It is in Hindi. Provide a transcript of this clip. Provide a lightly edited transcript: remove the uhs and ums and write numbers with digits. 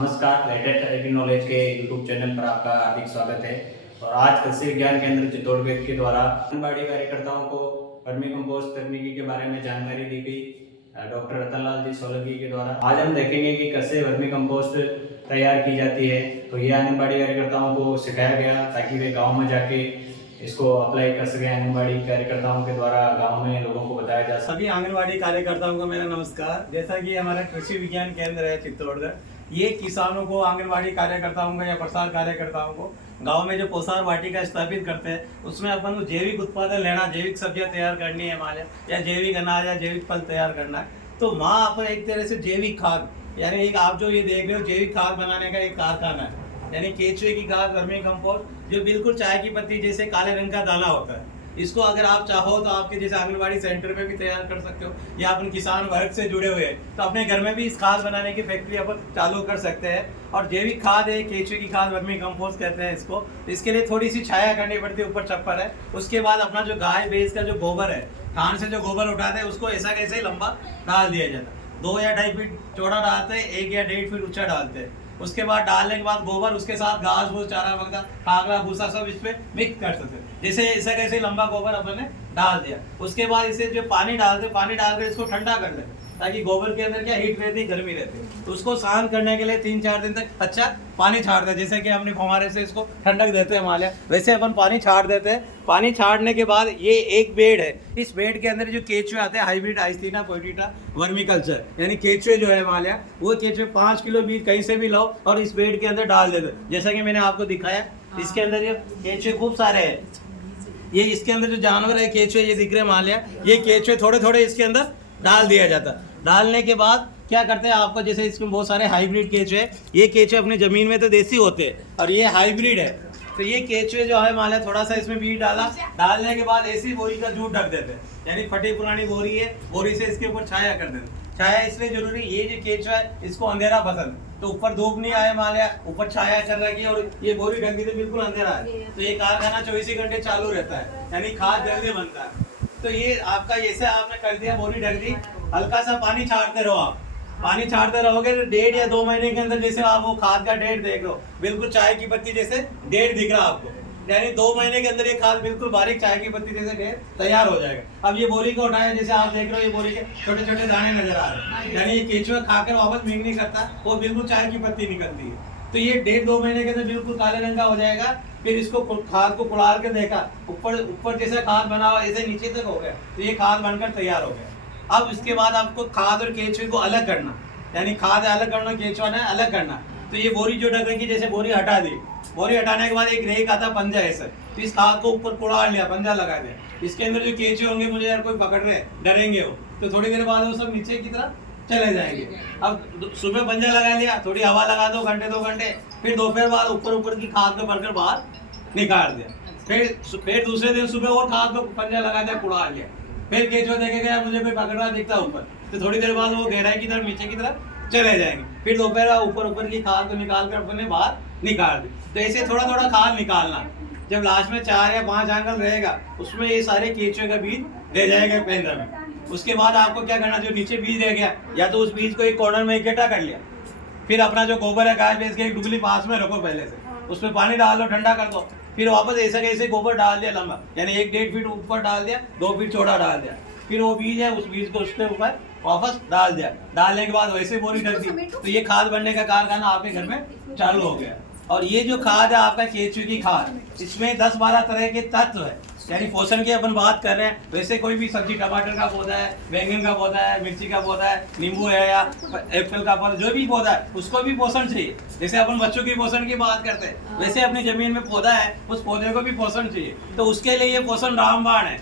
नमस्कार, लेटेस्ट एग्री नॉलेज के यूट्यूब चैनल पर आपका हार्दिक स्वागत है। और आज कृषि विज्ञान केंद्र चित्तौड़गढ़ के द्वारा आंगनबाड़ी कार्यकर्ताओं को वर्मी कंपोस्ट तकनीकी के बारे में जानकारी दी गई डॉक्टर रतनलाल जी सोलंकी के द्वारा। आज हम देखेंगे कि कैसे वर्मी कंपोस्ट तैयार की जाती है। तो ये आंगनबाड़ी कार्यकर्ताओं को सिखाया गया ताकि वे गाँव में जाके इसको अप्लाई कर सके। आंगनबाड़ी कार्यकर्ताओं के द्वारा गांव में लोगों को बताया जा सके। सभी आंगनबाड़ी कार्यकर्ताओं को मेरा नमस्कार। जैसा कि हमारा कृषि विज्ञान केंद्र है चित्तौड़गढ़, ये किसानों को, आंगनबाड़ी कार्यकर्ताओं को या प्रसार कार्यकर्ताओं को गांव में जो पोषण वाटिका स्थापित करते हैं उसमें अपन को जैविक उत्पादन लेना, जैविक सब्जियां तैयार करनी है हमारे, या जैविक अनाज या जैविक फल तैयार करना है। तो वहाँ अपन एक तरह से जैविक खाद, यानी एक आप जो ये देख रहे हो जैविक खाद बनाने का एक कारखाना है, यानी केचुए की खाद, वर्मी कंपोस्ट, जो बिल्कुल चाय की पत्ती जैसे काले रंग का दाना होता है। इसको अगर आप चाहो तो आपके जैसे आंगनबाड़ी सेंटर में भी तैयार कर सकते हो, या अपन किसान वर्ग से जुड़े हुए हैं तो अपने घर में भी इस खाद बनाने की फैक्ट्री अपन चालू कर सकते हैं। और जैविक खाद है, केचुए की खाद, वर्मी कंपोस्ट कहते हैं इसको। इसके लिए थोड़ी सी छाया करनी पड़ती है, ऊपर छप्पर है। उसके बाद अपना जो गाय भैंस का जो गोबर है, थान से जो गोबर उठाते हैं उसको ऐसा कैसे ही लंबा डाल दिया जाता है। 2 या 2.5 फीट चौड़ा डालते हैं, 1 या 1.5 फीट ऊंचा डालते हैं। उसके बाद डालने के बाद गोबर, उसके साथ घास फूस, चारा वगैरह, कागड़ा भूसा सब इसमें मिक्स कर सकते हैं। जैसे ऐसा कैसे लंबा गोबर अपन ने डाल दिया, उसके बाद इसे जो पानी डालते, पानी डालकर इसको ठंडा कर दे, ताकि गोबर के अंदर क्या हीट रहती है, गर्मी रहती है। तो उसको शांत करने के लिए 3-4 दिन तक अच्छा पानी छाड़ते हैं। जैसे कि हमने फव्वारे से इसको ठंडक देते हैं हिमालय, वैसे अपन पानी छाड़ देते हैं। पानी छाड़ने के बाद ये एक बेड है, इस बेड के अंदर जो केचुए आते हैं, हाइब्रिड आइस्थीना पोएटिटा वर्मी कल्चर, यानी केचुए जो है हिमालय, वो केचुए 5 किलो बीज कहीं से भी लाओ और इस बेड के अंदर डाल देते। जैसा कि मैंने आपको दिखाया, इसके अंदर ये केचुए खूब सारे हैं। ये इसके अंदर जो जानवर है केचुए, ये दिख रहे हैं हिमालय, ये केचुए थोड़े थोड़े इसके अंदर डाल दिया जाता है। डालने के बाद क्या करते हैं आपको, जैसे इसमें बहुत सारे हाइब्रिड केचुए, ये केचुए अपनी जमीन में तो देसी होते हैं और ये हाइब्रिड है। तो ये केचुए जो है हिमालय, थोड़ा सा इसमें बीज डाला, डालने के बाद ऐसी बोरी का जूट ढक देते हैं, यानी फटी पुरानी बोरी है, बोरी से इसके ऊपर छाया कर देते। छाया इसलिए जरूरी, ये जो केचुआ है इसको अंधेरा पसंद, तो ऊपर धूप नहीं आए हिमालय, ऊपर छाया कर रखी है और ये बोरी ढक दी तो बिल्कुल अंधेरा है। तो ये कारखाना 24 घंटे चालू रहता है, यानी खाद जल्दी बनता है। तो ये आपका जैसे आपने कर दिया, बोरी ढक दी, हल्का सा पानी छाड़ते रहो। आप पानी छाड़ते रहोगे तो 1.5 या 2 महीने के अंदर जैसे आप वो खाद का डेट देख लो, बिल्कुल चाय की पत्ती जैसे डेट दिख रहा आपको, यानी 2 महीने के अंदर ये खाद बिल्कुल बारीक चाय की पत्ती जैसे डेट तैयार हो जाएगा। अब ये बोरी को उठाया, जैसे आप देख रहे हो ये बोरी के छोटे छोटे दाने नजर आ रहे हैं, यानी ये केचुआ खाकर वापस मिंग नहीं करता, वो बिल्कुल चाय की पत्ती निकलती है। तो ये 1.5-2 महीने के अंदर बिल्कुल काले रंग का हो जाएगा। फिर इसको खाद को कुड़ाल के देखा, ऊपर जैसे खाद बना हुआ ऐसे नीचे तक हो गया, तो ये खाद बनकर तैयार हो गया। अब इसके बाद आपको खाद और केचुए को अलग करना, यानी खाद अलग करना, केचुआ ने अलग करना। तो ये बोरी जो ढक रखी, जैसे बोरी हटा दी, बोरी हटाने के बाद एक रेक आता पंजा है सर, तो इस खाद को ऊपर कुड़ाल लिया, पंजा लगा दिया। इसके अंदर जो केचुए होंगे, मुझे यार कोई पकड़ रहे, डरेंगे वो, तो थोड़ी देर बाद वो सब नीचे की तरफ चले जाएंगे। अब सुबह पंजा लगा लिया, थोड़ी हवा लगा दो, 2 घंटे, फिर दोपहर बाद ऊपर की खाद को भरकर बाहर निकाल दिया। फिर दूसरे दिन सुबह और खाद को पंजा लगा दिया, कुड़ा लिया। फिर केचुआ देखेगा मुझे कोई पकड़ रहा दिखता ऊपर, तो थोड़ी देर बाद वो गहराई की तरफ, नीचे की तरफ चले जाएंगे। फिर दोपहर ऊपर की खाद को निकाल कर अपने बाहर निकाल दी। तो ऐसे थोड़ा थोड़ा खाद निकालना, जब लास्ट में 4 या 5 आंगल रहेगा, उसमें ये सारे केचुए का बीज दे जाएगा पेंदर में। उसके बाद आपको क्या करना, जो नीचे बीज रह गया, या तो उस बीज को एक कॉर्नर में इकट्ठा कर लिया, फिर अपना जो गोबर है गाय भैंस के एक डुगली पास में रखो पहले से, उसमें पानी डाल दो, ठंडा कर दो। फिर वापस ऐसा कैसे गोबर डाल दिया लंबा, यानी 1-1.5 फीट ऊपर डाल दिया, 2 फीट चौड़ा डाल दिया। फिर वो बीज है, उस बीज को उसके ऊपर वापस डाल दिया। डालने के बाद वैसे बोरी ढक दी, तो ये खाद बनने का कारखाना आपके घर में चालू हो गया। और ये जो खाद है आपका केचुए की खाद, इसमें 10-12 तरह के तत्व है, यानी पोषण की अपन बात कर रहे हैं। वैसे कोई भी सब्जी, टमाटर का पौधा है, बैंगन का पौधा है, मिर्ची का पौधा है, नींबू है या एप्पल का पौधा, जो भी पौधा है उसको भी पोषण चाहिए। जैसे अपन बच्चों की पोषण की बात करते हैं, वैसे अपनी जमीन में पौधा है, उस पौधे को भी पोषण चाहिए। तो उसके लिए ये पोषण रामबाण है।